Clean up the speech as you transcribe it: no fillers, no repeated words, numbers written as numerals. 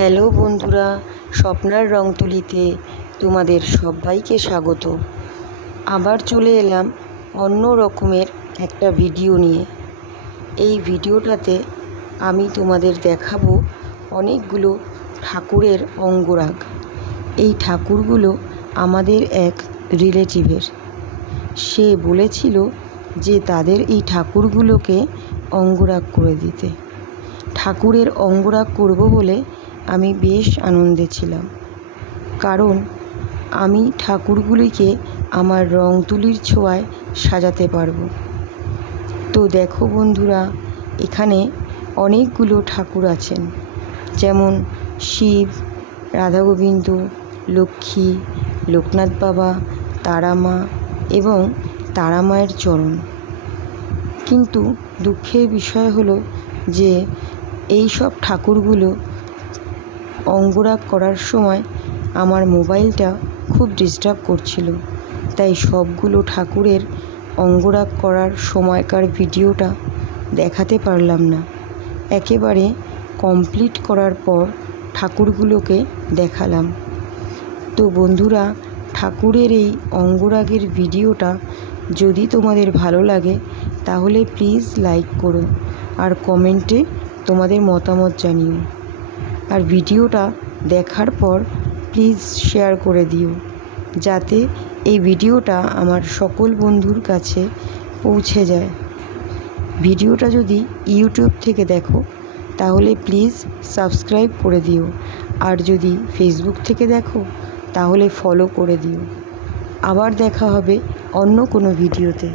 Hello বন্ধুরা, স্বপ্নার রংতুলিতে তোমাদের সবাইকে স্বাগত। আবার চলে এলাম অন্য রকমের একটা ভিডিও নিয়ে। এই ভিডিওটাতে আমি তোমাদের দেখাবো অনেকগুলো ঠাকুরের অঙ্গরাগ। এই ঠাকুরগুলো আমাদের এক রিলেটিভের। সে বলেছিল যে তাদের এই ঠাকুরগুলোকে অঙ্গরাগ করে দিতে। ঠাকুরের অঙ্গরাগ করব বলে আমি বেশ আনন্দে ছিলাম, কারণ আমি ঠাকুরগুলিকে আমার রং তুলির ছোঁয়ায় সাজাতে পারবো। তো দেখো বন্ধুরা, এখানে অনেকগুলো ঠাকুর আছেন, যেমন শিব, রাধা গোবিন্দ, লক্ষ্মী, লোকনাথ বাবা, তারামা এবং তারামায়ের চরণ। কিন্তু দুঃখের বিষয় হলো যে এই সব ঠাকুরগুলো অঙ্গরাগ করার সময় আমার মোবাইলটা খুব ডিস্টার্ব করছিল, তাই সবগুলো ঠাকুরের অঙ্গরাগ করার সময়কার ভিডিওটা দেখাতে পারলাম না। একেবারে কমপ্লিট করার পর ঠাকুরগুলোকে দেখালাম। তো বন্ধুরা, ঠাকুরের এই অঙ্গরাগের ভিডিওটা যদি তোমাদের ভালো লাগে তাহলে প্লিজ লাইক করো আর কমেন্টে তোমাদের মতামত জানিও। আর ভিডিওটা দেখার পর প্লিজ শেয়ার করে দিও, যাতে এই ভিডিওটা আমার সকল বন্ধুর কাছে পৌঁছে যায়। ভিডিওটা যদি ইউটিউব থেকে দেখো তাহলে প্লিজ সাবস্ক্রাইব করে দিও, আর যদি ফেসবুক থেকে দেখো তাহলে ফলো করে দিও। আবার দেখা হবে অন্য কোনো ভিডিওতে।